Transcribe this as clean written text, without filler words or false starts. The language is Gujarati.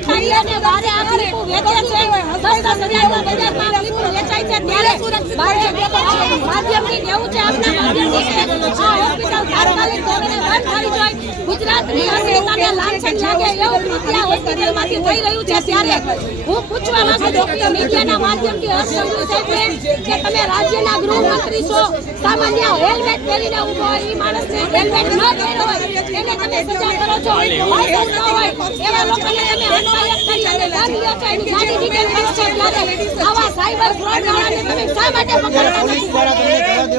ઉતારી અને બારે આ ક્લિપો વેચે છે 10,000 બજારમાં ક્લિપો વેચાય છે ત્યારે માધ્યમથી કેવું છે આપના માધ્યમથી આ હોસ્પિટલ તાત્કાલિક ધોરણે બંધ થવી જોઈએ ગુજરાતની અસ્મિતાને લાંછન લાગે એવું કૃત્ય હોસ્પિટલમાંથી થઈ રહ્યું છે ત્યારે હું પૂછવા માંગુ છું કે મીડિયાના માધ્યમથી હર્ષ સંઘવી સાહેબને કે તમે રાજ્યના ગૃહમંત્રી છો સામાન્ય હેલ્મેટ પહેરીને ઊભો હોય એ માણસને હેલ્મેટ ન પહેર્યો હોય એને તમે સજા કરો છો લાયસન્સ ન હોય એવા લોકોને તમે અટકાયત કરી અને દંડ લ્યો છો એની ગાડી ડિટેલ કરો છો ત્યારે આવા સાયબર ફ્રોડ વાળાને તમે શા માટે પકડતા નથી?